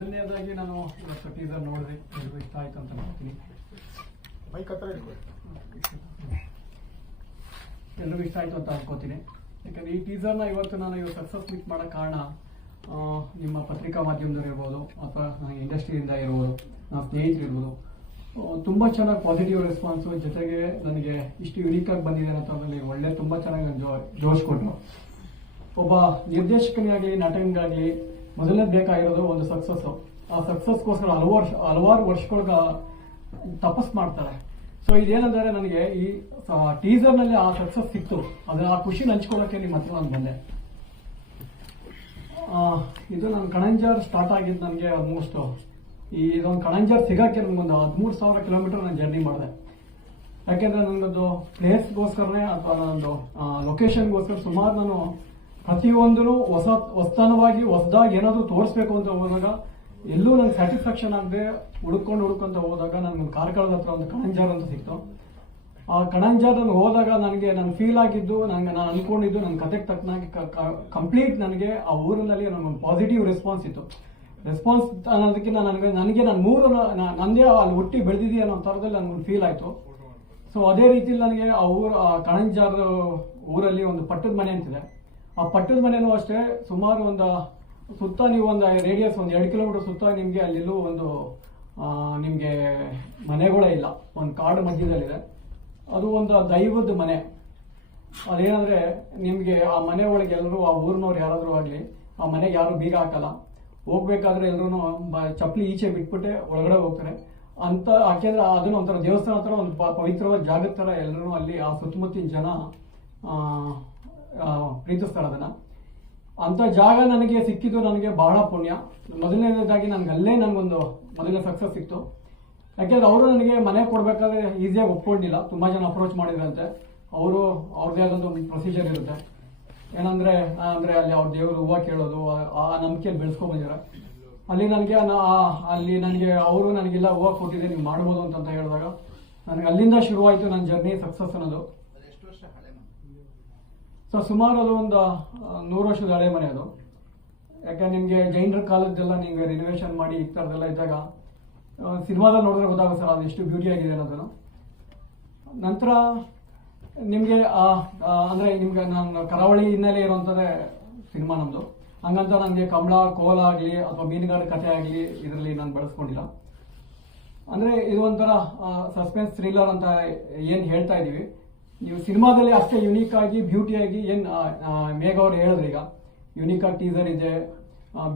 ಮೊದಲನೇದಾಗಿ ನಾನು ಇವತ್ತು ಟೀಸರ್ ನೋಡಿದೆ ಎಲ್ರಿಗೂ ಇಷ್ಟ ಆಯ್ತು ಅಂತ ನೋಡ್ತೀನಿ ಬೈಕ್ ಹತ್ರ ಎಲ್ರಿಗೂ ಇಷ್ಟ ಆಯ್ತು ಅಂತ ಅನ್ಕೋತೀನಿ. ಯಾಕಂದ್ರೆ ಈ ಟೀಸರ್ನ ಇವತ್ತು ನಾನು ಇವತ್ತು ಸಕ್ಸಸ್ ಮೀಟ್ ಮಾಡೋ ಕಾರಣ ನಿಮ್ಮ ಪತ್ರಿಕಾ ಮಾಧ್ಯಮದವ್ರು ಇರ್ಬೋದು ಅಥವಾ ನನಗೆ ಇಂಡಸ್ಟ್ರಿಯಿಂದ ಇರ್ಬೋದು ನನ್ನ ಸ್ನೇಹಿತರು ಇರ್ಬೋದು ತುಂಬ ಚೆನ್ನಾಗಿ ಪಾಸಿಟಿವ್ ರೆಸ್ಪಾನ್ಸು ಜೊತೆಗೆ ನನಗೆ ಇಷ್ಟು ಯುನೀಕ್ ಆಗಿ ಬಂದಿದೆ ಅಂತ ಅದರಲ್ಲಿ ಒಳ್ಳೆ ತುಂಬಾ ಚೆನ್ನಾಗಿ ನನ್ ಜೋ ಜೋಶ್ ಕೊಟ್ಟರು ಒಬ್ಬ ನಿರ್ದೇಶಕನಿಗಾಗಲಿ ನಟನಿಗಾಗಲಿ ಮೊದಲನೇ ಬೇಕಾಗಿರೋದು ಒಂದು ಸಕ್ಸಸ್ ಆ ಸಕ್ಸಸ್ಗೋಸ್ಕರ ಹಲವಾರು ಹಲವಾರು ವರ್ಷಗಳ ತಪಸ್ ಮಾಡ್ತಾರೆ. ಸೊ ಇದೇನಂದ್ರೆ ನನಗೆ ಈ ಟೀಸರ್ನಲ್ಲಿ ಆ ಸಕ್ಸಸ್ ಸಿಕ್ತು. ಅದನ್ನ ಆ ಖುಷಿ ಹಂಚ್ಕೊಳ್ಳೋಕೆ ನಿಮ್ಮ ಹತ್ರ ನಾನು ಬಂದೆ. ಇದು ನನ್ನ ಕಣಂಜರ್ ಸ್ಟಾರ್ಟ್ ಆಗಿದ್ದು ನನಗೆ ಆಲ್ಮೋಸ್ಟ್ ಈ ಇದೊಂದು ಕಣಂಜರ್ ಸಿಗಕ್ಕೆ ನನಗೊಂದು ಹದಿಮೂರು ಸಾವಿರ ಕಿಲೋಮೀಟರ್ ನಾನು ಜರ್ನಿ ಮಾಡಿದೆ. ಯಾಕೆಂದ್ರೆ ನನಗೊಂದು ಪ್ಲೇಸ್ಗೋಸ್ಕರನೇ ಅಥವಾ ನನ್ನೊಂದು ಲೊಕೇಶನ್ಗೋಸ್ಕರ ಸುಮಾರು ನಾನು ಪ್ರತಿಯೊಂದೂ ಹೊಸ, ಹೊಸತನವಾಗಿ ಹೊಸದಾಗಿ ಏನಾದರೂ ತೋರಿಸ್ಬೇಕು ಅಂತ ಹೋದಾಗ, ಎಲ್ಲೂ ನಂಗೆ ಸ್ಯಾಟಿಸ್ಫ್ಯಾಕ್ಷನ್ ಆಗದೆ ಹುಡುಕೊಂಡು ಹುಡುಕೊಂತ ಹೋದಾಗ ನನಗೊಂದು ಕಾರ್ಕಳದ ಹತ್ರ ಒಂದು ಕಣಂಜಾರ್ ಅಂತ ಸಿಕ್ತು. ಆ ಕಣಂಜಾರ್ ಹೋದಾಗ ನನಗೆ ನಾನು ಫೀಲ್ ಆಗಿದ್ದು ನನಗೆ ನಾನು ಅನ್ಕೊಂಡಿದ್ದು ನನ್ನ ಕತೆಗೆ ತಕ್ಕನಾಗಿ ಕಂಪ್ಲೀಟ್ ನನಗೆ ಆ ಊರಿನಲ್ಲಿ ನನಗೊಂದು ಪಾಸಿಟಿವ್ ರೆಸ್ಪಾನ್ಸ್ ಇತ್ತು. ರೆಸ್ಪಾನ್ಸ್ ಅನ್ನೋದಕ್ಕಿಂತ ನನಗೆ ನನಗೆ ನಾನು ಮೂರು ನಂದೇ ಅಲ್ಲಿ ಹುಟ್ಟಿ ಬೆಳೆದಿದ್ದೀಯ ಅನ್ನೋ ಥರದಲ್ಲಿ ನನಗೊಂದು ಫೀಲ್ ಆಯಿತು. ಸೊ ಅದೇ ರೀತಿಯಲ್ಲಿ ನನಗೆ ಆ ಊರು, ಆ ಕಣಂಜಾರ್ ಊರಲ್ಲಿ ಒಂದು ಪಟ್ಟದ ಮನೆ ಅಂತಿದೆ. ಆ ಪಟ್ಟದ ಮನೆನೂ ಅಷ್ಟೇ ಸುಮಾರು ಒಂದು, ಸುತ್ತ ನೀವು ಒಂದು ರೇಡಿಯಸ್ ಒಂದು ಎರಡು ಕಿಲೋಮೀಟರ್ ಸುತ್ತ ನಿಮಗೆ ಅಲ್ಲೆಲ್ಲೂ ಒಂದು ನಿಮಗೆ ಮನೆಗಳೇ ಇಲ್ಲ. ಒಂದು ಕಾಡು ಮಧ್ಯದಲ್ಲಿದೆ. ಅದು ಒಂದು ದೈವದ ಮನೆ. ಅದೇನಂದರೆ ನಿಮಗೆ ಆ ಮನೆ ಒಳಗೆ ಎಲ್ಲರೂ, ಆ ಊರಿನವ್ರು ಯಾರಾದರೂ ಆಗಲಿ, ಆ ಮನೆಗೆ ಯಾರು ಬೀಗ ಹಾಕಲ್ಲ. ಹೋಗ್ಬೇಕಾದ್ರೆ ಎಲ್ಲರೂ ಚಪ್ಪಲಿ ಈಚೆ ಬಿಟ್ಬಿಟ್ಟೆ ಒಳಗಡೆ ಹೋಗ್ತಾರೆ. ಅಂತ ಯಾಕೆಂದ್ರೆ ಅದನ್ನ ಒಂಥರ ದೇವಸ್ಥಾನ ಹತ್ರ ಒಂದು ಪವಿತ್ರವಾದ ಜಾಗದ ತರ ಎಲ್ಲರೂ ಅಲ್ಲಿ ಆ ಸುತ್ತಮುತ್ತಿನ ಜನ ಅದನ್ನ ಅಂತ ಜಾಗ ನನಗೆ ಸಿಕ್ಕಿದ್ದು ನನಗೆ ಬಹಳ ಪುಣ್ಯ. ಮೊದಲನೇದಾಗಿ ನನಗೆ ಅಲ್ಲೇ ನನಗೊಂದು ಮೊದಲನೇ ಸಕ್ಸಸ್ ಸಿಕ್ತು. ಯಾಕೆಂದ್ರೆ ಅವರು ನನಗೆ ಮನೆ ಕೊಡ್ಬೇಕಾದ್ರೆ ಈಸಿಯಾಗಿ ಒಪ್ಕೊಂಡಿಲ್ಲ. ತುಂಬಾ ಜನ ಅಪ್ರೋಚ್ ಮಾಡಿದ್ರಂತೆ. ಅವರು ಅವ್ರದೇ ಆದೊಂದು ಪ್ರೊಸೀಜರ್ ಇರುತ್ತೆ. ಏನಂದ್ರೆ ಅಂದರೆ ಅಲ್ಲಿ ಅವ್ರ ದೇವರು ಹೂವು ಕೇಳೋದು, ಆ- ನಂಬಿಕೆ ನಂಬಿಕೆಯಲ್ಲಿ ಬೆಳೆಸ್ಕೊಂಡ್ ಬಂದಿದ್ದಾರೆ. ಅಲ್ಲಿ ನನಗೆ ಅಲ್ಲಿ ನನಗೆ ಅವರು ನನಗೆಲ್ಲ ಹೂವು ಕೊಟ್ಟಿದೆ ನೀವು ಮಾಡ್ಬೋದು ಅಂತ ಹೇಳಿದಾಗ, ನನಗೆ ಅಲ್ಲಿಂದ ಶುರುವಾಯಿತು ನನ್ನ ಜರ್ನಿ ಸಕ್ಸಸ್ ಅನ್ನೋದು. ಸೊ ಸುಮಾರು ಅದು ಒಂದು ನೂರು ವರ್ಷದ ಹಳೆ ಮನೆ ಅದು. ಯಾಕೆ ನಿಮಗೆ ಜೈನರ ಕಾಲದ್ದೆಲ್ಲ ನೀವು ರಿನೋವೇಷನ್ ಮಾಡಿ ಈ ಥರದ್ದೆಲ್ಲ ಇದ್ದಾಗ ಸಿನಿಮಾದಲ್ಲಿ ನೋಡಿದ್ರೆ ಗೊತ್ತಾಗುತ್ತೆ ಸರ್ ಅದು ಎಷ್ಟು ಬ್ಯೂಟಿ ಆಗಿದೆ ಅನ್ನೋದನ್ನು. ನಂತರ ನಿಮಗೆ ಅಂದರೆ ನಿಮ್ಗೆ ನಾನು ಕರಾವಳಿ ಹಿನ್ನೆಲೆ ಇರುವಂಥದ್ದೇ ಸಿನಿಮಾ ನಮ್ಮದು ಹಂಗಂತ ನನಗೆ ಕಮಲ, ಕೋಲ ಆಗಲಿ ಅಥವಾ ಮೀನುಗಾರ ಕಥೆ ಆಗಲಿ ಇದರಲ್ಲಿ ನಾನು ಬಳಸ್ಕೊಂಡಿಲ್ಲ. ಅಂದರೆ ಇದು ಒಂಥರ ಸಸ್ಪೆನ್ಸ್ ಥ್ರಿಲ್ಲರ್ ಅಂತ ಏನು ಹೇಳ್ತಾ ಇದೀವಿ. ನೀವು ಸಿನಿಮಾದಲ್ಲಿ ಅಷ್ಟೇ ಯುನೀಕ್ ಆಗಿ ಬ್ಯೂಟಿ ಆಗಿ ಏನ್ ಮೇಘ ಅವ್ರು ಹೇಳಿದ್ರು ಈಗ. ಯುನೀಕ್ ಆಗಿ ಟೀಸರ್ ಇದೆ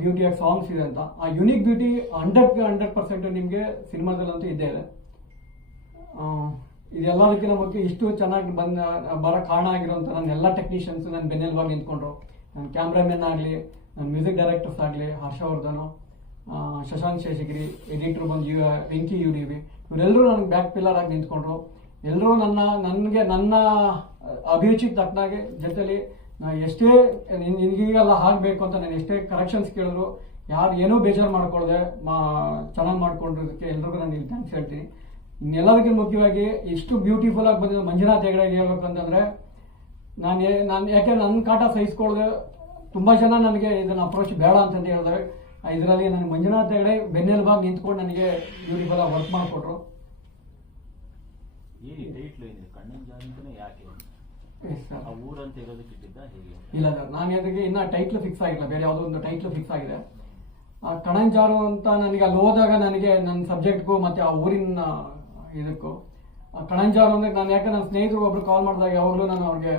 ಬ್ಯೂಟಿ ಆಗಿ ಸಾಂಗ್ಸ್ ಇದೆ ಅಂತ. ಆ unique beauty hundred hundred percent ನಿಮಗೆ ಸಿನಿಮಾದಲ್ಲಂತೂ ಇದ್ದೇ ಇದೆ. ಇದೆಲ್ಲದಕ್ಕಿಂತ ಮುಖ್ಯ ಇಷ್ಟು ಚೆನ್ನಾಗಿ ಬಂದ, ಬರೋ ಕಾರಣ ಆಗಿರುವಂತ ನನ್ನ ಎಲ್ಲ ಟೆಕ್ನಿಷಿಯನ್ಸ್ ನನ್ನ ಬೆನ್ನೆಲುಬಾಗಿ ನಿಂತ್ಕೊಂಡ್ರು. ನನ್ನ ಕ್ಯಾಮ್ರಾಮನ್ ಆಗಲಿ, ನನ್ನ ಮ್ಯೂಸಿಕ್ ಡೈರೆಕ್ಟರ್ಸ್ ಆಗಲಿ ಹರ್ಷವರ್ಧನ್ ಶಶಾಂತ್ ಶೇಷಗಿರಿ ಎಡಿಟರ್ ಬಂದು you, Venki U D B ಇವರೆಲ್ಲರೂ ನನಗೆ ಬ್ಯಾಕ್ ಪಿಲ್ಲರ್ ಆಗಿ ನಿಂತ್ಕೊಂಡ್ರು. ಎಲ್ಲರೂ ನನ್ನ, ನನಗೆ ನನ್ನ ಅಭಿರುಚಿಗೆ ತಕ್ಕನಾಗೆ ಜೊತೆಲಿ ನಾ ಎಷ್ಟೇ ನಿನಗೀಗೆಲ್ಲ ಹಾಕಬೇಕು ಅಂತ ನಾನು ಎಷ್ಟೇ ಕರೆಕ್ಷನ್ಸ್ ಕೇಳಿದ್ರು, ಯಾರು ಏನೂ ಬೇಜಾರು ಮಾಡ್ಕೊಳ್ಳದೆ ಮಾ, ಚೆನ್ನಾಗಿ ಮಾಡ್ಕೊಂಡಿರೋದಕ್ಕೆ ಎಲ್ರಿಗೂ ನಾನು ಇಲ್ಲಿ ಥ್ಯಾಂಕ್ಸ್ ಹೇಳ್ತೀನಿ. ಇನ್ನೆಲ್ಲದಕ್ಕಿಂತ ಮುಖ್ಯವಾಗಿ ಎಷ್ಟು ಬ್ಯೂಟಿಫುಲ್ ಆಗಿ ಬಂದಿದ್ದು ಮಂಜುನಾಥ್ ಹೆಗಡೆಗೆ ಹೇಳ್ಬೇಕಂತಂದ್ರೆ, ನಾನು ನಾನು, ಯಾಕೆ ನನ್ನ ಕಾಟ ಸಹಿಸ್ಕೊಳ್ದೆ, ತುಂಬ ಜನ ನನಗೆ ಇದನ್ನು ಅಪ್ರೋಚ್ ಬೇಡ ಅಂತಂದು ಹೇಳಿದ್ರೆ. ಇದರಲ್ಲಿ ನನಗೆ ಮಂಜುನಾಥ್ ಹೆಗಡೆ ಬೆನ್ನೆಲುಬಾಗಿ ನಿಂತ್ಕೊಂಡು ನನಗೆ ಬ್ಯೂಟಿಫುಲ್ ಆಗಿ ವರ್ಕ್ ಮಾಡಿಕೊಟ್ರು. ಡೇಟ್ ಜಾಗಂತಾನೆ ಯಾಕೆ? ಇಲ್ಲ ಸರ್, ನಾನು ಅದಕ್ಕೆ ಇನ್ನ ಟೈಟ್ಲ್ ಫಿಕ್ಸ್ ಆಗಿಲ್ಲ. ಬೇರೆ ಯಾವುದೋ ಒಂದು ಟೈಟ್ಲ್ ಫಿಕ್ಸ್ ಆಗಿದೆ. ಆ ಕಣಂಜಾರು ಅಂತ ನನಗೆ ಅಲ್ಲಿ ಹೋದಾಗ ನನಗೆ ನನ್ನ ಸಬ್ಜೆಕ್ಟ್ಗೂ ಮತ್ತೆ ಆ ಊರಿನ ಇದಕ್ಕೂ. ಆ ಕಣಂಜಾರು ಅಂದ್ರೆ ನಾನು ಯಾಕೆ ನನ್ನ ಸ್ನೇಹಿತರು ಒಬ್ರು ಕಾಲ್ ಮಾಡಿದಾಗ ಯಾವಾಗಲೂ ನಾನು ಅವ್ರಿಗೆ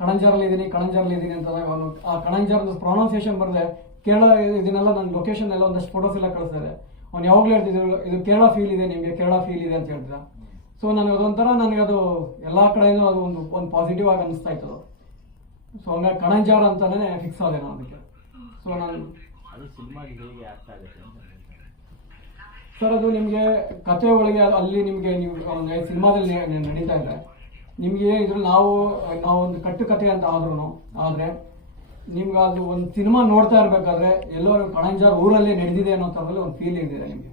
ಕಣಂಜಾರಲ್ಲಿ ಇದ್ದೀನಿ ಕಣಂಜಾರಲ್ಲಿ ಇದ್ದೀನಿ ಅಂತಂದಾಗ ಅವನು, ಆ ಕಣಂಜಾರದ ಪ್ರೊನೌನ್ಸಿಯೇಷನ್ ಬರದೆ, ಕೇರಳ ಇದನ್ನೆಲ್ಲ ನನ್ನ ಲೊಕೇಶನ್ ಎಲ್ಲ ಒಂದಷ್ಟು ಫೋಟೋಸ್ ಎಲ್ಲ ಕಳಿಸ್ತಾರೆ ಅವ್ನು ಯಾವಾಗಲೂ ಹೇಳ್ತಿದ್ರು, ಇದು ಕೇರಳ ಫೀಲ್ ಇದೆ, ನಿಮಗೆ ಕೇರಳ ಫೀಲ್ ಇದೆ ಅಂತ ಹೇಳ್ತಿದ್ದ. ಸೊ ನನಗೆ ಅದೊಂಥರ ನನಗೆ ಅದು ಎಲ್ಲ ಕಡೆಯಿಂದ ಅದು ಒಂದು ಒಂದು ಪಾಸಿಟಿವ್ ಆಗಿ ಅನಿಸ್ತಾ ಇತ್ತು ಸೊ ಹಂಗಾಗಿ ಕಣಂಜಾರ್ ಅಂತಾನೆ ಫಿಕ್ಸ್ ಆದೆ ನಾನು ಅದಕ್ಕೆ. ಸೊ ನಾನು ಸರ್ ಅದು ನಿಮಗೆ ಕತೆ ಒಳಗೆ ಅಲ್ಲಿ ನಿಮಗೆ ನೀವು ಒಂದು ಸಿನಿಮಾದಲ್ಲಿ ನಡೀತಾ ಇದೆ. ನಿಮಗೆ ಇದ್ರೂ ನಾವು ನಾವು ಒಂದು ಕಟ್ಟು ಕತೆ ಅಂತ ಆದ್ರೂ ಆದರೆ ನಿಮ್ಗೆ ಅದು ಒಂದು ಸಿನಿಮಾ ನೋಡ್ತಾ ಇರಬೇಕಾದ್ರೆ ಎಲ್ಲೋ ಕಣಂಜಾರ್ ಊರಲ್ಲಿ ನಡೆದಿದೆ ಅನ್ನೋ ಥರದಲ್ಲಿ ಒಂದು ಫೀಲ್ ಇದೆ ನಿಮಗೆ.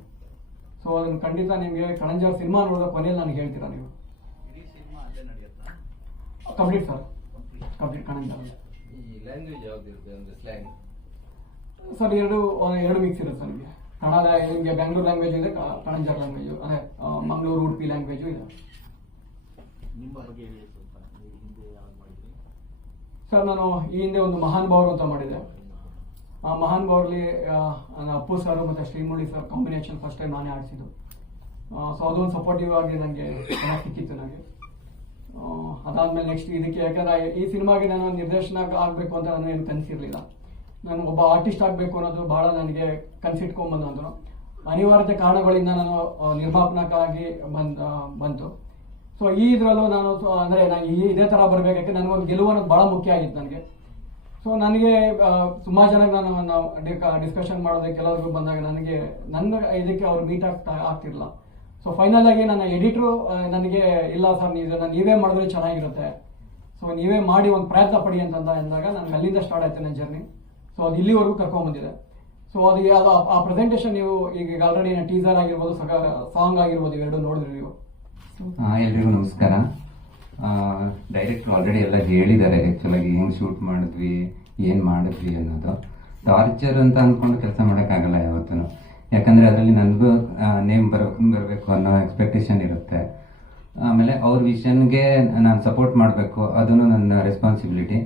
ಸೊ ಅದನ್ನ ಖಂಡಿತ ನಿಮಗೆ ಕಣಂಜಾರ್ ಸಿನಿಮಾ ನೋಡಿದ ಕೊನೆಯಲ್ಲಿ ನನಗೆ ಹೇಳ್ತೀರಾ ನೀವು? Complete sir complete Kananjar sir ಎರಡು ಎರಡು ಮಿಕ್ಸ್ ಇದೆ ಸರ್ ನಿಮಗೆ. ಕನ್ನಡ ನಿಮಗೆ ಬೆಂಗಳೂರು ಲ್ಯಾಂಗ್ವೇಜ್ ಇದೆ ಕಣಂಜ ಕಣಂಜಾರ್ ಲ್ಯಾಂಗ್ವೇಜು ಅದೇ ಮಂಗಳೂರು ಉಡುಪಿ ಲ್ಯಾಂಗ್ವೇಜು ಇದೆ. ಸರ್ ನಾನು ಈ ಹಿಂದೆ ಒಂದು ಮಹಾನ್ ಭಾವರು ಅಂತ ಮಾಡಿದೆ. ಮಹಾನ್ ಗೌಡ್ಲಿ ಅಪ್ಪು ಸರ್ ಮತ್ತು Srimurali sir combination first time ನಾನೇ ಆಡಿಸಿದ್ದು. ಸೊ ಅದೊಂದು ಸಪೋರ್ಟಿವ್ ಆಗಿ ನನಗೆ ಸಿಕ್ಕಿತ್ತು ನನಗೆ ಆ, ಅದಾದ್ಮೇಲೆ ನೆಕ್ಸ್ಟ್ ಇದಕ್ಕೆ ಯಾಕಂದ್ರೆ ಈ ಸಿನಿಮಾಗೆ ನಾನು ನಿರ್ದೇಶನ ಆಗಬೇಕು ಅಂತ ನಾನು ಏನು ಕನಸಿರಲಿಲ್ಲ. ನಾನು ಒಬ್ಬ ಆರ್ಟಿಸ್ಟ್ ಆಗಬೇಕು ಅನ್ನೋದು ಬಹಳ ನನಗೆ ಕನಸಿಟ್ಕೊಂಡ್ಬಂದಂದ್ರು ಅನಿವಾರ್ಯತೆ ಕಾರಣಗಳಿಂದ ನಾನು ನಿರ್ಮಾಪನಕ್ಕಾಗಿ ಬಂದ ಬಂತು. ಸೊ ಈ ಇದರಲ್ಲೂ ನಾನು ಅಂದ್ರೆ ನಾನು ಈ ಇದೇ ಥರ ಬರ್ಬೇಕು ಯಾಕಂದ್ರೆ ನನಗೊಂದು ಗೆಲುವು ಅನ್ನೋದು ಬಹಳ ಮುಖ್ಯ ಆಗಿತ್ತು ನನಗೆ. ಸೊ ನನಗೆ ಸುಮಾರು ಜನ ನಾನು, ನಾವು ಡಿಸ್ಕಷನ್ ಮಾಡೋದಕ್ಕೆ ಕೆಲವರಿಗೂ ಬಂದಾಗ ನನಗೆ, ನನ್ನ ಇದಕ್ಕೆ ಅವ್ರು ಮೀಟ್ ಆಗ್ತಾ ಆಗ್ತಿರ್ಲಿಲ್ಲ. ಸೊ ಫೈನಲ್ ಆಗಿ ನನ್ನ ಎಡಿಟ್ರು ನನಗೆ, ಇಲ್ಲ ಸರ್, ನೀವು ಇದನ್ನ ನೀವೇ ಮಾಡಿದ್ರೆ ಚೆನ್ನಾಗಿರುತ್ತೆ. ಸೊ ನೀವೇ ಮಾಡಿ ಒಂದು ಪ್ರಯತ್ನ ಪಡಿ ಅಂತ ಅಂದಾಗ ನನಗೆ ಅಲ್ಲಿಂದ ಸ್ಟಾರ್ಟ್ ಆಯ್ತು ನನ್ನ ಜರ್ನಿ ಸೊ ಅದು ಇಲ್ಲಿವರೆಗೂ ಕರ್ಕೊಂಡ್ಬಂದಿದೆ ಸೊ ಅದು ಅದು ಆ- ಪ್ರೆಸೆಂಟೇಶನ್ ನೀವು ಈಗ ಆಲ್ರೆಡಿ ಟೀಸರ್ ಆಗಿರ್ಬೋದು, ಸಾಂಗ್ ಆಗಿರ್ಬೋದು, ಇವೆರಡು ನೋಡಿದ್ರಿ ನೀವು. ಎಲ್ರಿಗೂ ನಮಸ್ಕಾರ. ಡೈರೆಕ್ಟ್ರು ಆಲ್ರೆಡಿ ಎಲ್ಲ ಹೇಳಿದ್ದಾರೆ ಆ್ಯಕ್ಚುಲಾಗಿ ಹೆಂಗೆ ಶೂಟ್ ಮಾಡಿದ್ವಿ, ಏನು ಮಾಡಿದ್ವಿ ಅನ್ನೋದು. ಟಾರ್ಚರ್ ಅಂತ ಅಂದ್ಕೊಂಡು ಕೆಲಸ ಮಾಡೋಕ್ಕಾಗಲ್ಲ ಯಾವತ್ತೂ ಯಾಕಂದ್ರೆ ಅದರಲ್ಲಿ ನನಗೂ ನೇಮ್ ಬರಬೇಕು ಬರಬೇಕು ಅನ್ನೋ ಎಕ್ಸ್ಪೆಕ್ಟೇಷನ್ ಇರುತ್ತೆ. ಆಮೇಲೆ ಅವ್ರ ವಿಷನ್ಗೆ ನಾನು ಸಪೋರ್ಟ್ ಮಾಡಬೇಕು ಅದನ್ನು ನನ್ನ ರೆಸ್ಪಾನ್ಸಿಬಿಲಿಟಿ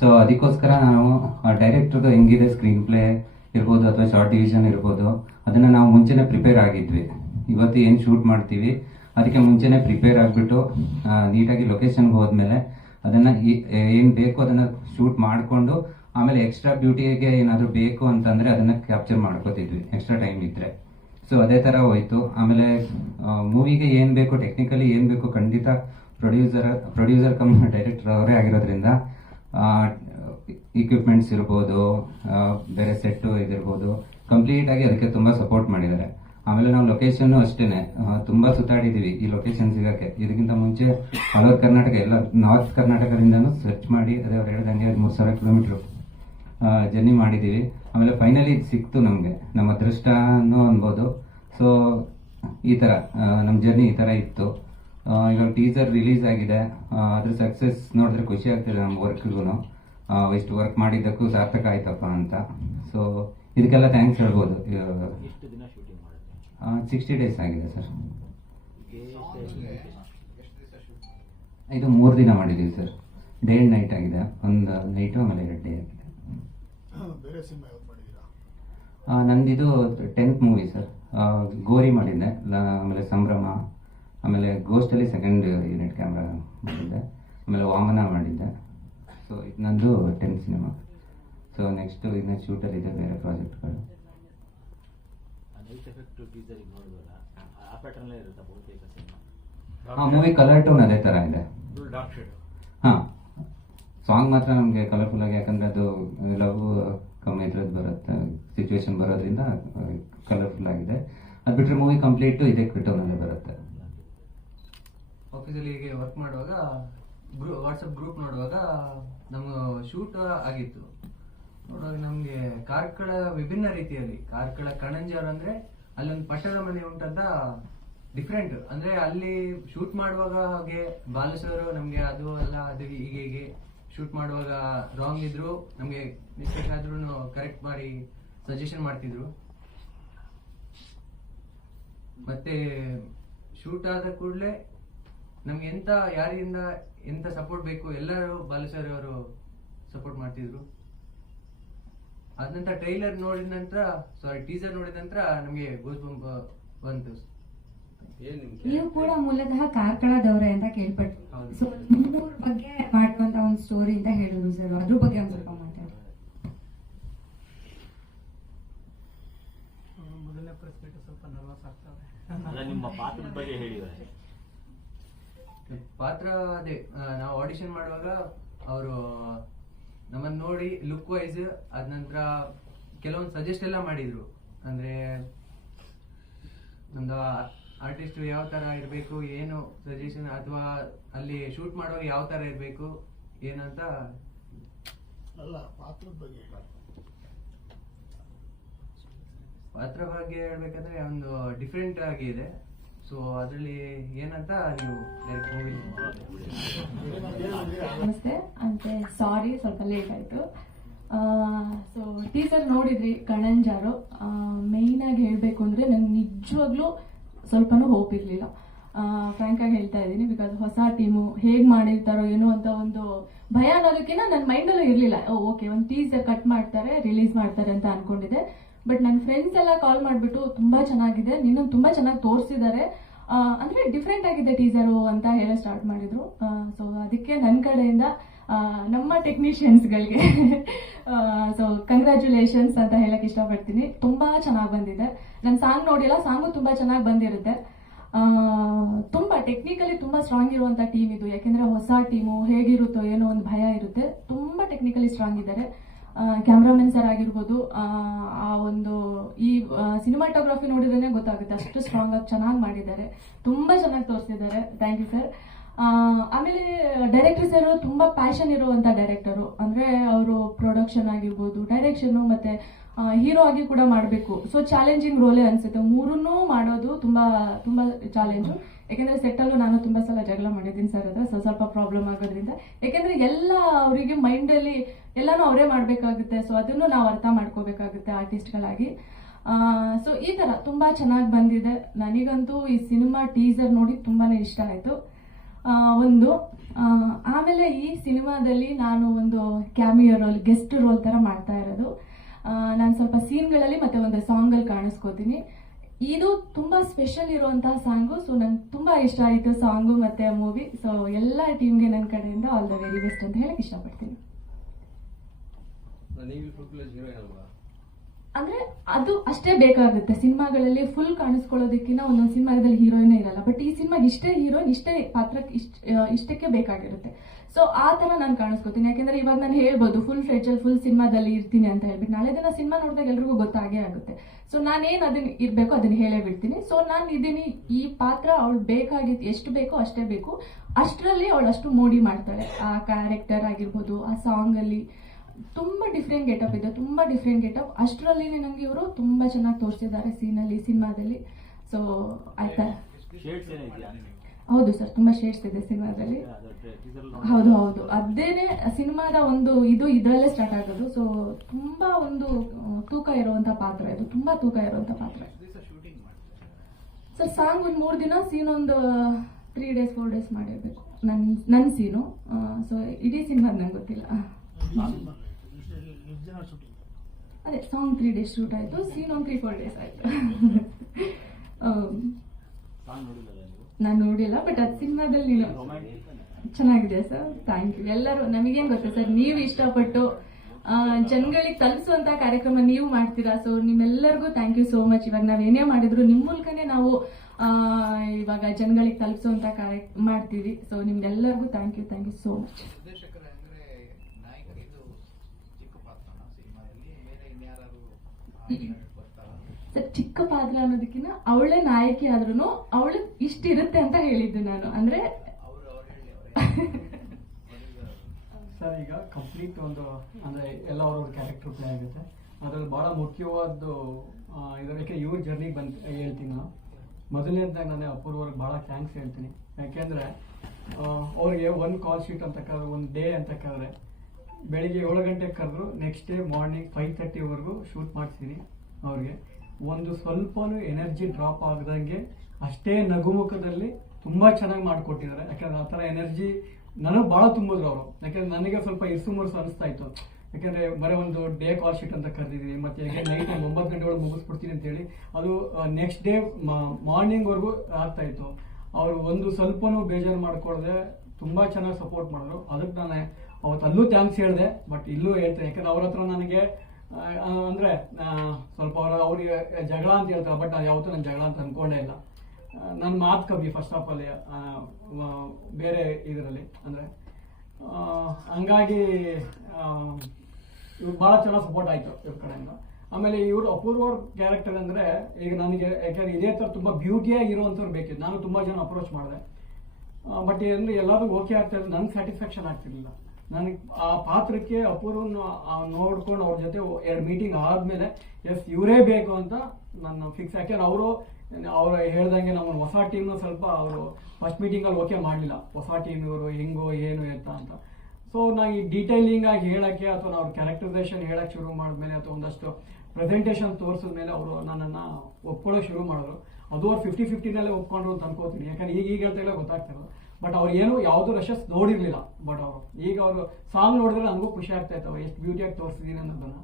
ಸೊ ಅದಕ್ಕೋಸ್ಕರ ನಾವು ಡೈರೆಕ್ಟರ್ದು ಹೆಂಗಿದೆ ಸ್ಕ್ರೀನ್ ಪ್ಲೇ ಇರ್ಬೋದು ಅಥವಾ ಶಾರ್ಟ್ ಡಿವಿಷನ್ ಇರ್ಬೋದು, ಅದನ್ನ ನಾವು ಮುಂಚೆನೆ ಪ್ರಿಪೇರ್ ಆಗಿದ್ವಿ. ಇವತ್ತು ಏನು ಶೂಟ್ ಮಾಡ್ತೀವಿ ಅದಕ್ಕೆ ಮುಂಚೆನೆ ಪ್ರಿಪೇರ್ ಆಗಿಬಿಟ್ಟು ನೀಟಾಗಿ ಲೊಕೇಶನ್ಗೆ ಹೋದ್ಮೇಲೆ ಅದನ್ನ ಏನು ಬೇಕು ಅದನ್ನ ಶೂಟ್ ಮಾಡಿಕೊಂಡು, ಆಮೇಲೆ ಎಕ್ಸ್ಟ್ರಾ ಬ್ಯೂಟಿಗೆ ಏನಾದರೂ ಬೇಕು ಅಂತಂದ್ರೆ ಅದನ್ನ ಕ್ಯಾಪ್ಚರ್ ಮಾಡ್ಕೋತಿದ್ವಿ ಎಕ್ಸ್ಟ್ರಾ ಟೈಮ್ ಇದ್ರೆ. ಸೊ ಅದೇ ತರ ಹೋಯ್ತು. ಆಮೇಲೆ ಮೂವಿಗೆ ಏನ್ ಬೇಕು ಟೆಕ್ನಿಕಲಿ ಏನ್ ಬೇಕು ಖಂಡಿತ ಪ್ರೊಡ್ಯೂಸರ್ ಪ್ರೊಡ್ಯೂಸರ್ ಕಮ್ ಡೈರೆಕ್ಟರ್ ಅವರೇ ಆಗಿರೋದ್ರಿಂದ ಇಕ್ವಿಪ್ಮೆಂಟ್ಸ್ ಇರ್ಬೋದು ಬೇರೆ ಸೆಟ್ ಇದಿರ್ಬೋದು ಕಂಪ್ಲೀಟ್ ಆಗಿ ಅದಕ್ಕೆ ತುಂಬಾ ಸಪೋರ್ಟ್ ಮಾಡಿದ್ದಾರೆ. ಆಮೇಲೆ ನಾವು ಲೊಕೇಶನ್ ಅಷ್ಟೇನೆ. ತುಂಬಾ ಸುತ್ತಾಡಿದೀವಿ ಈ ಲೊಕೇಶನ್ ಸಿಗಕ್ಕೆ. ಇದಕ್ಕಿಂತ ಮುಂಚೆ ಆಲ್ ಓವರ್ ಕರ್ನಾಟಕ, ಎಲ್ಲ ನಾರ್ತ್ ಕರ್ನಾಟಕದಿಂದನೂ ಸರ್ಚ್ ಮಾಡಿ, ಅದೇ ಅವ್ರು ಹೇಳ್ದಂಗೆ ಮೂರ್ ಸಾವಿರ ಕಿಲೋಮೀಟರ್ ಜರ್ನಿ ಮಾಡಿದೀವಿ. ಆಮೇಲೆ ಫೈನಲಿ ಇದು ಸಿಕ್ತು ನಮಗೆ, ನಮ್ಮ ಅದೃಷ್ಟನೂ ಅನ್ಬೋದು. ಸೊ ಈ ತರ ನಮ್ಮ ನಮ್ ಜರ್ನಿ ಈ ತರ ಇತ್ತು. ಇವಾಗ ಟೀಸರ್ ರಿಲೀಸ್ ಆಗಿದೆ. ಅದ್ರ ಸಕ್ಸಸ್ ನೋಡಿದ್ರೆ ಖುಷಿ ಆಗ್ತಿದೆ ನಮ್ಮ ವರ್ಕ್ಗೂ ಇಷ್ಟು ವರ್ಕ್ ಮಾಡಿದ್ದಕ್ಕೂ ಸಾರ್ಥಕ ಆಯ್ತಪ್ಪ ಅಂತ. ಸೊ ಇದಕ್ಕೆಲ್ಲ ಥ್ಯಾಂಕ್ಸ್ ಹೇಳ್ಬೋದು ಎಷ್ಟು ದಿನ ಶೂಟಿಂಗ್ ಮಾಡಿದ್ರಿ ಸಿಕ್ಸ್ಟಿ ಡೇಸ್ ಆಗಿದೆ ಸರ್. ಇದು ಮೂರು ದಿನ ಮಾಡಿದ್ದೀವಿ ಸರ್. ಡೇ ಆ್ಯಂಡ್ ನೈಟ್ ಆಗಿದೆ. ಒಂದು ನೈಟು ಆಮೇಲೆ ಎರಡು ಡೇ ಆಗಿದೆ. ನಂದಿದು ಟೆಂತ್ ಮೂವಿ ಸರ್. ಗೋರಿ ಮಾಡಿದ್ದೆ. ಆಮೇಲೆ ಸಂಭ್ರಮ ಆಮೇಲೆ ಗೋಸ್ಟಲ್ಲಿ ಸೆಕೆಂಡ್ ಯೂನಿಟ್ ಕ್ಯಾಮ್ರಾ ಮಾಡಿದ್ದೆ. ಆಮೇಲೆ ವಾಮನ ಮಾಡಿದ್ದೆ. ಸೊ ಇದು ನಂದು ಟೆಂತ್ ಸಿನಿಮಾ ಸೊ ನೆಕ್ಸ್ಟು ಇನ್ನು ಶೂಟಲ್ಲಿದೆ ಬೇರೆ ಪ್ರಾಜೆಕ್ಟ್ಗಳು ಎಫೆಕ್ಟ್ ಆ ಪ್ಯಾಟರ್ನ್ ಇರುತ್ತೆ ಬಹುತೇಕ ಸಿನಿಮಾ. ಆ ಮೂವಿ ಕಲರ್ ಟೋನ್ ಅದೇ ಥರ ಇದೆ. ಡಾರ್ಕ್ ಶೇಡ್ ಹಾಂ. ಸಾಂಗ್ ಮಾತ್ರ ನಮಗೆ ಕಲರ್ಫುಲ್ ಆಗಿ ಯಾಕಂದ್ರೆ ಅದು ಲವ್ ಕಮ್ಮಿ ಇದ್ರದ್ದು ಬರುತ್ತೆ ಸಿಚುವೇಶನ್ ಬರೋದ್ರಿಂದ ಕಲರ್ಫುಲ್ ಆಗಿದೆ. ಅದು ಬಿಟ್ಟರೆ ಮೂವಿ ಕಂಪ್ಲೀಟ್ ಇದೇ ಟೋನಲ್ಲೇ ಬರುತ್ತೆ. ಆಫೀಸಲ್ಲಿ ಹೀಗೆ ವರ್ಕ್ ಮಾಡುವಾಗ ಗ್ರೂ ವಾಟ್ಸಪ್ ಗ್ರೂಪ್ ನೋಡುವಾಗ ನಮ್ಮ ಶೂಟ್ ಆಗಿತ್ತು. ನೋಡುವಾಗ ನಮಗೆ ಕಾರ್ಕಳ ವಿಭಿನ್ನ ರೀತಿಯಲ್ಲಿ. ಕಾರ್ಕಳ ಕಣಂಜಾರ್ ಅಂದ್ರೆ ಅಲ್ಲೊಂದು ಪಟ್ಟದ ಮನೆ ಉಂಟಂತ ಡಿಫ್ರೆಂಟ್ ಅಂದ್ರೆ ಅಲ್ಲಿ ಶೂಟ್ ಮಾಡುವಾಗ ಹಾಗೆ ಬಾಲಸರ್ ನಮ್ಗೆ ಅದು ಅಲ್ಲ, ಅದು ಹೀಗೆ ಹೀಗೆ ಶೂಟ್ ಮಾಡುವಾಗ ರಾಂಗ್ ಇದ್ರು, ನಮ್ಗೆ ಮಿಸ್ಟೇಕ್ ಆದ್ರೂ ಕರೆಕ್ಟ್ ಮಾಡಿ ಸಜೆಷನ್ ಮಾಡ್ತಿದ್ರು. ಮತ್ತೆ ಶೂಟ್ ಆದ ಕೂಡಲೇ ನಮ್ಗೆ ಎಂತ, ಯಾರಿಂದ ಎಂತ ಸಪೋರ್ಟ್ ಬೇಕು ಎಲ್ಲರೂ ಬಾಲಸರ್ ಅವರು ಸಪೋರ್ಟ್ ಮಾಡ್ತಿದ್ರು. ಅದ ನಂತರ ಟ್ರೈಲರ್ ನೋಡಿದ ನಂತರ ಸಾರಿ ಟೀಸರ್ ನೋಡಿದ ನಂತರ ನಮಗೆ ಗೋಸ್ ಬಂಪ್ ಬಂತು. ನೀವು ಕೂಡ ಮೂಲತಃ ಕಾರ್ಕಳದವರೇ ಅಂತ ಕೇಳ್ಪಟ್ಟು. ಸೊ ನಿಮ್ಮೂರ್ ಬಗ್ಗೆ ಮಾಡುವಂತ ಒಂದು ಸ್ಟೋರಿ ಅಂತ ಹೇಳಿದ್ರು ಸರ್ ಅದ್ರ ಬಗ್ಗೆ ಒಂದ್ ಸ್ವಲ್ಪ ಮಾತಾಡಿ. ಮೊದಲನೇ ಸ್ವಲ್ಪ ನರ್ವಸ್ ಆಗ್ತಾವೆ ಅಲ್ಲ ನಿಮ್ಮ ಪಾತ್ರದ ಬಗ್ಗೆ ಹೇಳಿದ್ದಾರೆ ಪಾತ್ರ ಅದೇ ನಾವು ಆಡಿಷನ್ ಮಾಡುವಾಗ ಅವರು ನಮ್ಮನ್ನ ನೋಡಿ ಲುಕ್ ವೈಸ್ ಅದ ನಂತರ ಕೆಲವೊಂದು ಸಜೆಸ್ಟ್ ಎಲ್ಲ ಮಾಡಿದ್ರು. ಅಂದ್ರೆ ನಮ್ದು ಆರ್ಟಿಸ್ಟ್ ಯಾವ ತರ ಇರಬೇಕು ಏನು ಸಜೆಷನ್ ಅಥವಾ ಅಲ್ಲಿ ಶೂಟ್ ಮಾಡುವಾಗ ಯಾವ ತರ ಇರಬೇಕು ಏನಂತ ಅಲ್ಲ ಪಾತ್ರದ ಬಗ್ಗೆ ಪಾತ್ರ ಬಗ್ಗೆ ಹೇಳ್ಬೇಕಂದ್ರೆ ಒಂದು ಡಿಫ್ರೆಂಟ್ ಆಗಿ ಇದೆ. ಸೊ ಅದರಲ್ಲಿ ಏನಂತ ನೀವು ನಮಸ್ತೆ ಅಂತೆ ಸಾರಿ ಸ್ವಲ್ಪ ಲೇಟ್ ಆಯಿತು. ಸೊ ಟೀಸರ್ ನೋಡಿದ್ರಿ ಕಣಂಜಾರು. ಮೇಯ್ನ್ ಆಗಿ ಹೇಳಬೇಕು ಅಂದ್ರೆ ನಂಗೆ ನಿಜವಾಗ್ಲೂ ಸ್ವಲ್ಪನೂ ಹೋಪ್ ಇರಲಿಲ್ಲ. ಫ್ರಾಂಕ್ ಆಗಿ ಹೇಳ್ತಾ ಇದ್ದೀನಿ ಬಿಕಾಸ್ ಹೊಸ ಟೀಮು ಹೇಗೆ ಮಾಡಿರ್ತಾರೋ ಏನೋ ಅಂತ ಒಂದು ಭಯ ಅನ್ನೋದಕ್ಕಿಂತ ನನ್ನ ಮೈಂಡಲ್ಲೂ ಇರಲಿಲ್ಲ. ಓಕೆ ಒಂದು ಟೀಸರ್ ಕಟ್ ಮಾಡ್ತಾರೆ ರಿಲೀಸ್ ಮಾಡ್ತಾರೆ ಅಂತ ಅನ್ಕೊಂಡಿದ್ದೆ. ಬಟ್ ನನ್ನ ಫ್ರೆಂಡ್ಸ್ ಎಲ್ಲ ಕಾಲ್ ಮಾಡಿಬಿಟ್ಟು ತುಂಬ ಚೆನ್ನಾಗಿದೆ ನಿನ್ನನ್ನು ತುಂಬ ಚೆನ್ನಾಗಿ ತೋರಿಸಿದ್ದಾರೆ ಅಂದರೆ ಡಿಫ್ರೆಂಟ್ ಆಗಿದೆ ಟೀಸರು ಅಂತ ಹೇಳೋ ಸ್ಟಾರ್ಟ್ ಮಾಡಿದ್ರು. ಸೊ ಅದಕ್ಕೆ ನನ್ನ ಕಡೆಯಿಂದ ನಮ್ಮ ಟೆಕ್ನಿಷಿಯನ್ಸ್ಗಳಿಗೆ ಸೊ ಕಂಗ್ರ್ಯಾಚುಲೇಷನ್ಸ್ ಅಂತ ಹೇಳಕ್ ಇಷ್ಟಪಡ್ತೀನಿ. ತುಂಬಾ ಚೆನ್ನಾಗಿ ಬಂದಿದೆ. ನನ್ನ ಸಾಂಗ್ ನೋಡಿಲ್ಲ ಸಾಂಗು ತುಂಬಾ ಚೆನ್ನಾಗಿ ಬಂದಿರುತ್ತೆ. ತುಂಬ ಟೆಕ್ನಿಕಲಿ ತುಂಬಾ ಸ್ಟ್ರಾಂಗ್ ಇರುವಂತ ಟೀಮ್ ಇದು. ಯಾಕೆಂದ್ರೆ ಹೊಸ ಟೀಮು ಹೇಗಿರುತ್ತೋ ಏನೋ ಒಂದು ಭಯ ಇರುತ್ತೆ. ತುಂಬಾ ಟೆಕ್ನಿಕಲಿ ಸ್ಟ್ರಾಂಗ್ ಇದ್ದಾರೆ. ಕ್ಯಾಮ್ರಾಮನ್ ಸರ್ ಆಗಿರ್ಬೋದು ಆ, ಒಂದು ಈ ಸಿನಿಮಾಟೋಗ್ರಫಿ ನೋಡಿದ್ರೆ ಗೊತ್ತಾಗುತ್ತೆ. ಅಷ್ಟು ಸ್ಟ್ರಾಂಗ್ ಆಗಿ ಚೆನ್ನಾಗಿ ಮಾಡಿದ್ದಾರೆ. ತುಂಬಾ ಚೆನ್ನಾಗಿ ತೋರಿಸಿದ್ದಾರೆ. ಥ್ಯಾಂಕ್ ಯು ಸರ್ ಆಮೇಲೆ ಡೈರೆಕ್ಟರ್ ಸರ್ ತುಂಬಾ ಪ್ಯಾಷನ್ ಇರುವಂತ ಡೈರೆಕ್ಟರು ಅಂದ್ರೆ ಅವರು ಪ್ರೊಡಕ್ಷನ್ ಆಗಿರ್ಬೋದು ಡೈರೆಕ್ಷನ್ ಮತ್ತೆ ಹೀರೋ ಆಗಿ ಕೂಡ ಮಾಡಬೇಕು. ಸೊ ಚಾಲೆಂಜಿಂಗ್ ರೋಲೇ ಅನ್ಸುತ್ತೆ. ಮೂರನ್ನೂ ಮಾಡೋದು ತುಂಬಾ ತುಂಬಾ ಚಾಲೆಂಜು ಯಾಕೆಂದ್ರೆ ಸೆಟ್ಟಲ್ಲೂ ನಾನು ತುಂಬಾ ಸಲ ಜಗಳ ಮಾಡಿದ್ದೀನಿ ಸರ್ ಹತ್ರ ಸ್ವಲ್ಪ ಸ್ವಲ್ಪ ಪ್ರಾಬ್ಲಮ್ ಆಗೋದ್ರಿಂದ. ಯಾಕೆಂದರೆ ಎಲ್ಲ ಅವರಿಗೆ ಮೈಂಡಲ್ಲಿ ಎಲ್ಲಾನು ಅವರೇ ಮಾಡಬೇಕಾಗುತ್ತೆ ಸೊ ಅದನ್ನು ನಾವು ಅರ್ಥ ಮಾಡ್ಕೋಬೇಕಾಗುತ್ತೆ ಆರ್ಟಿಸ್ಟ್ಗಳಾಗಿ ಸೊ ಈ ತರ ತುಂಬಾ ಚೆನ್ನಾಗಿ ಬಂದಿದೆ. ನನಗಂತೂ ಈ ಸಿನಿಮಾ ಟೀಸರ್ ನೋಡಿ ತುಂಬಾನೇ ಇಷ್ಟ ಆಯ್ತು. ಒಂದು ಆಮೇಲೆ ಈ ಸಿನಿಮಾದಲ್ಲಿ ನಾನು ಒಂದು ಕ್ಯಾಮಿಯೋ ರೋಲ್ ಗೆಸ್ಟ್ ರೋಲ್ ತರ ಮಾಡ್ತಾ ಇರೋದು. ನಾನು ಸ್ವಲ್ಪ ಸೀನ್ಗಳಲ್ಲಿ ಮತ್ತೆ ಒಂದು ಸಾಂಗಲ್ಲಿ ಕಾಣಿಸ್ಕೋತೀನಿ. ಇದು ತುಂಬಾ ಸ್ಪೆಷಲ್ ಇರುವಂತಹ ಸಾಂಗು ಸೊ ನಂಗೆ ತುಂಬಾ ಇಷ್ಟ ಆಯಿತು ಸಾಂಗು ಮತ್ತೆ ಮೂವಿ ಸೊ ಎಲ್ಲ ಟೀಮ್ಗೆ ನನ್ನ ಕಡೆಯಿಂದ ಆಲ್ ದ ವೆರಿ ಬೆಸ್ಟ್ ಅಂತ ಹೇಳಕ್ ಇಷ್ಟಪಡ್ತೀನಿ. ಅಂದ್ರೆ ಅದು ಅಷ್ಟೇ ಬೇಕಾಗುತ್ತೆ. ಸಿನಿಮಾಗಳಲ್ಲಿ ಫುಲ್ ಕಾಣಿಸ್ಕೊಳ್ಳೋದಕ್ಕಿಂತ ಒಂದೊಂದು ಸಿನಿಮಾದಲ್ಲಿ ಹೀರೋಯಿನೇ ಇರಲ್ಲ. ಬಟ್ ಈ ಸಿನಿಮಾಗೆ ಇಷ್ಟೇ ಹೀರೋಯಿನ್ ಇಷ್ಟೇ ಪಾತ್ರಕ್ಕೆ ಇಷ್ಟ ಇಷ್ಟಕ್ಕೆ ಬೇಕಾಗಿರುತ್ತೆ. ಸೊ ಆ ತರ ನಾನು ಕಾಣಿಸ್ಕೊತೀನಿ. ಯಾಕಂದ್ರೆ ಇವಾಗ ನಾನು ಹೇಳ್ಬೋದು ಫುಲ್ ಫ್ಲೆಜ್ ಅಲ್ಲಿ ಫುಲ್ ಸಿನಿಮಾದಲ್ಲಿ ಇರ್ತೀನಿ ಅಂತ ಹೇಳ್ಬಿಟ್ಟು. ನಾಳೆ ದಿನ ಸಿನಿಮಾ ನೋಡಿದಾಗ ಎಲ್ರಿಗೂ ಗೊತ್ತಾಗೇ ಆಗುತ್ತೆ. ಸೊ ನಾನೇನ್ ಅದನ್ನ ಇರ್ಬೇಕು ಅದನ್ನ ಹೇಳೇ ಬಿಡ್ತೀನಿ. ಸೊ ನಾನು ಇದ್ದೀನಿ ಈ ಪಾತ್ರ ಅವಳು ಬೇಕಾಗಿತ್ತು ಎಷ್ಟು ಬೇಕೋ ಅಷ್ಟೇ ಬೇಕು. ಅಷ್ಟರಲ್ಲಿ ಅವಳು ಅಷ್ಟು ಮೋಡಿ ಮಾಡ್ತಾಳೆ. ಆ ಕ್ಯಾರೆಕ್ಟರ್ ಆಗಿರ್ಬೋದು, ಆ ಸಾಂಗ್ ಅಲ್ಲಿ ತುಂಬಾ ಡಿಫ್ರೆಂಟ್ ಗೆಟಪ್ ಇದೆ, ತುಂಬಾ ಡಿಫ್ರೆಂಟ್ ಗೆಟಪ್ ಅಷ್ಟರಲ್ಲಿ ನನಗೆ ಇವರು ತುಂಬಾ ಚೆನ್ನಾಗಿ ತೋರಿಸಿದ್ದಾರೆ ಸೀನಲ್ಲಿ ಸಿನಿಮಾದಲ್ಲಿ ಸೊ ಆಯ್ತಾ? ಹೌದು ಸರ್ ತುಂಬಾ ಶೇಡ್ಸ್ ಇದೆ ಸಿನಿಮಾದಲ್ಲಿ. ಹೌದು ಹೌದು. ಅದೇನೆ ಸಿನಿಮಾದ ಒಂದು ಇದು ಇದರಲ್ಲೇ ಸ್ಟಾರ್ಟ್ ಆಗೋದು. ಸೊ ತುಂಬಾ ಒಂದು ತೂಕ ಇರುವಂತ ಪಾತ್ರ ಇದು. ತುಂಬಾ ತೂಕ ಇರುವಂತ ಪಾತ್ರ. ಸರ್ ಸಾಂಗ್ ಒಂದು ಮೂರು ದಿನ ಸೀನ್ ಒಂದು ತ್ರೀ ಡೇಸ್ ಫೋರ್ ಡೇಸ್ ಮಾಡಿರ್ಬೇಕು. ನನ್ ನನ್ನ ಸೀನು ಸೊ ಇಡೀ ಸಿನಿಮಾ ನಂಗೆ ಗೊತ್ತಿಲ್ಲ. ಅದೇ ಸಾಂಗ್ ತ್ರೀ ಡೇಸ್ ಶೂಟ್ ಆಯ್ತು ಸೀನ್ ಒಂದು ತ್ರೀ ಫೋರ್ ಡೇಸ್ ಆಯ್ತು. ನಾನು ನೋಡಿಲ್ಲ ಬಟ್ ಅದು ಸಿನಿಮಾದಲ್ಲಿ ನೀನು ಚೆನ್ನಾಗಿದೆ ಸರ್. ಥ್ಯಾಂಕ್ ಯು ಎಲ್ಲರೂ, ನಮಗೇನ್ ಗೊತ್ತಾ ಸರ್? ನೀವು ಇಷ್ಟಪಟ್ಟು ಜನಗಳಿಗೆ ತಲುಪಿಸುವಂತ ಕಾರ್ಯಕ್ರಮ ನೀವು ಮಾಡ್ತೀರಾ? ಸೊ ನಿಮ್ಮೆಲ್ಲರಿಗೂ ಥ್ಯಾಂಕ್ ಯು ಸೋ ಮಚ್ ಇವಾಗ ನಾವು ಏನೇ ಮಾಡಿದ್ರು ನಿಮ್ಮ ಮೂಲಕನೇ ನಾವು ಇವಾಗ ಜನಗಳಿಗೆ ತಲುಪಿಸುವಂತ ಕಾರ್ಯ, ಮಾಡ್ತೀವಿ. ಸೊ ನಿಮ್ಗೆಲ್ಲರಿಗೂ thank you thank you so much ಚಿಕ್ಕ ಪಾತ್ರ ಅನ್ನೋದಕ್ಕಿಂತ ಅವಳೇ ನಾಯಕಿ ಆದ್ರೂ ಅವಳು ಇಷ್ಟಿರುತ್ತೆ ಅಂತ ಹೇಳಿದ್ದು ನಾನು. ಅಂದ್ರೆ ಸರ್ ಈಗ ಕಂಪ್ಲೀಟ್ ಒಂದು ಅಂದ್ರೆ ಎಲ್ಲ ಅವ್ರವ್ರ ಕ್ಯಾರೆಕ್ಟರ್ ಪ್ಲೇ ಆಗುತ್ತೆ. ಅದ್ರಲ್ಲಿ ಬಹಳ ಮುಖ್ಯವಾದ್ದು ಆ, ಇದಕ್ಕೆ ಇವ್ರ ಜರ್ನಿ ಬಂದು ಹೇಳ್ತೀನಿ ನಾನು. ಮೊದಲನೇದಾಗಿ ನಾನು ಅಪೂರ್ವರ್ಗೆ ಬಹಳ ಥ್ಯಾಂಕ್ಸ್ ಹೇಳ್ತೀನಿ. ಯಾಕೆಂದ್ರೆ ಅವ್ರಿಗೆ ಒಂದು ಕಾಲ್ ಶೀಟ್ ಅಂತ ಕರೆದ್ರೆ ಒಂದು ಡೇ ಅಂತ ಕರೆದ್ರೆ ಬೆಳಿಗ್ಗೆ ಏಳು ಗಂಟೆಗೆ ಕರೆದ್ರು ನೆಕ್ಸ್ಟ್ ಡೇ ಮಾರ್ನಿಂಗ್ ಫೈವ್ ತರ್ಟಿವರೆಗೂ ಶೂಟ್ ಮಾಡ್ತೀನಿ ಅವ್ರಿಗೆ. ಒಂದು ಸ್ವಲ್ಪನೂ ಎನರ್ಜಿ ಡ್ರಾಪ್ ಆಗದಂಗೆ ಅಷ್ಟೇ ನಗುಮುಖದಲ್ಲಿ ತುಂಬಾ ಚೆನ್ನಾಗಿ ಮಾಡಿಕೊಟ್ಟಿದ್ದಾರೆ. ಯಾಕಂದ್ರೆ ಆ ಥರ ಎನರ್ಜಿ ನನಗೆ ಭಾಳ ತುಂಬಿದ್ರು ಅವರು ಯಾಕಂದ್ರೆ ನನಗೆ ಸ್ವಲ್ಪ ಇರ್ಸು ಮುರ್ಸು ಅನಿಸ್ತಾ ಇತ್ತು. ಯಾಕಂದ್ರೆ ಬರೀ ಒಂದು ಡೇ ಕಾಲ್ ಶೀಟ್ ಅಂತ ಕರೆದಿದ್ದೀನಿ ಮತ್ತೆ ನೈಟ್ ಒಂಬತ್ತು ಗಂಟೆ ಒಳಗೆ ಮುಗಿಸ್ಬಿಡ್ತೀನಿ ಅಂತ ಹೇಳಿ ಅದು ನೆಕ್ಸ್ಟ್ ಡೇ ಮಾರ್ನಿಂಗ್ವರೆಗೂ ಆಗ್ತಾ ಇತ್ತು. ಅವರು ಒಂದು ಸ್ವಲ್ಪನೂ ಬೇಜಾರು ಮಾಡ್ಕೊಳ್ದೆ ತುಂಬಾ ಚೆನ್ನಾಗಿ ಸಪೋರ್ಟ್ ಮಾಡಿದ್ರು. ಅದಕ್ಕೆ ನಾನು ಅವತ್ತಲ್ಲೂ ಥ್ಯಾಂಕ್ಸ್ ಹೇಳಿದೆ. ಬಟ್ ಇಲ್ಲೂ ಹೇಳ್ತೇನೆ. ಯಾಕಂದ್ರೆ ಅವ್ರ ಹತ್ರ ನನಗೆ ಅಂದ್ರೆ ಸ್ವಲ್ಪ ಅವರು ಅವರಿಗೆ ಜಗಳ ಅಂತ ಹೇಳ್ತಾರೆ ಬಟ್ ನಾನು ಯಾವತ್ತೂ ನಾನು ಜಗಳ ಅಂತ ಅನ್ಕೊಂಡೇ ಇಲ್ಲ. ನನ್ನ ಮಾತು ಕಮ್ಮಿ ಫಸ್ಟ್ ಆಫ್ ಆಲ್ ಬೇರೆ ಇದರಲ್ಲಿ, ಅಂದ್ರೆ ಹಂಗಾಗಿ ಇವ್ರು ಬಹಳ ಚೆನ್ನಾಗಿ ಸಪೋರ್ಟ್ ಆಯ್ತು ಇವ್ರ ಕಡೆಯಿಂದ. ಆಮೇಲೆ ಇವ್ರು ಅಪೂರ್ವ ಕ್ಯಾರೆಕ್ಟರ್ ಅಂದ್ರೆ, ಈಗ ನನಗೆ, ಯಾಕೆಂದರೆ ಇದೇ ತರ ತುಂಬಾ ಬ್ಯೂಟಿಯಾಗಿ ಇರುವಂತವ್ರು ಬೇಕಿತ್ತು. ನಾನು ತುಂಬಾ ಜನ ಅಪ್ರೋಚ್ ಮಾಡಿದೆ. ಬಟ್ ಅಂದ್ರೆ ಎಲ್ಲರೂ ಓಕೆ ಆಗ್ತಾ ನನ್ಗೆ ಸ್ಯಾಟಿಸ್ಫ್ಯಾಕ್ಷನ್ ಆಗ್ತಿರ್ಲಿಲ್ಲ. ನನಗೆ ಆ ಪಾತ್ರಕ್ಕೆ ಅಪೂರ್ವ ನೋಡ್ಕೊಂಡು ಅವ್ರ ಜೊತೆ ಎರಡು ಮೀಟಿಂಗ್ ಆದ್ಮೇಲೆ, ಎಸ್, ಇವರೇ ಬೇಕು ಅಂತ ನಾನು ಫಿಕ್ಸ್ ಯಾಕೆಂದ್ರೆ ಅವರು ಅವ್ರು ಹೇಳ್ದಂಗೆ ನಮ್ಮ ಹೊಸ ಟೀಮ್ನ ಸ್ವಲ್ಪ ಅವರು ಫಸ್ಟ್ ಮೀಟಿಂಗ್ ಅಲ್ಲಿ ಓಕೆ ಮಾಡಲಿಲ್ಲ. ಹೊಸ ಟೀಮ್ ಇವರು, ಹೆಂಗೋ, ಏನು ಎತ್ತ ಅಂತ. ಸೊ ನಾನು ಈ ಡೀಟೈಲಿಂಗ್ ಆಗಿ ಹೇಳಕ್ಕೆ ಅಥವಾ ಅವ್ರ ಕ್ಯಾರೆಕ್ಟರೈಸೇಷನ್ ಹೇಳಕ್ ಶುರು ಮಾಡಿದ್ಮೇಲೆ ಅಥವಾ ಒಂದಷ್ಟು ಪ್ರೆಸೆಂಟೇಷನ್ ತೋರಿಸಿದ ಮೇಲೆ ಅವರು ನನ್ನನ್ನ ಒಪ್ಕೊಳ್ಳೋಕೆ ಶುರು ಮಾಡಿದ್ರು. ಅದು ಅವ್ರು ಫಿಫ್ಟಿ ಫಿಫ್ಟಿನಲ್ಲೇ ಒಪ್ಕೊಂಡ್ರು ಅಂತ ಅನ್ಕೋತೀನಿ. ಯಾಕಂದ್ರೆ ಈಗ ಈಗ ಹೇಳ್ತಾ ಗೊತ್ತಾಗ್ತಿರೋದು. ಬಟ್ ಅವ್ರು ಏನು ಯಾವುದೂ ರಶಸ್ ನೋಡಿರಲಿಲ್ಲ. ಬಟ್ ಅವರು ಈಗ ಅವರು ಸಾಂಗ್ ನೋಡಿದ್ರೆ ನನಗೂ ಖುಷಿ ಆಗ್ತಾ ಇತ್ತು. ಎಷ್ಟು ಬ್ಯೂಟಿಯಾಗಿ ತೋರಿಸಿದ್ದೀನಿ ಅನ್ನೋದನ್ನು.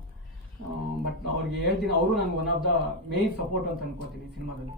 ಬಟ್ ಅವ್ರಿಗೆ ಹೇಳ್ತೀನಿ, ಅವರು ನನಗೆ one of the main support ಅಂತ ಅನ್ಕೋತೀನಿ ಸಿನಿಮಾದಲ್ಲಿ.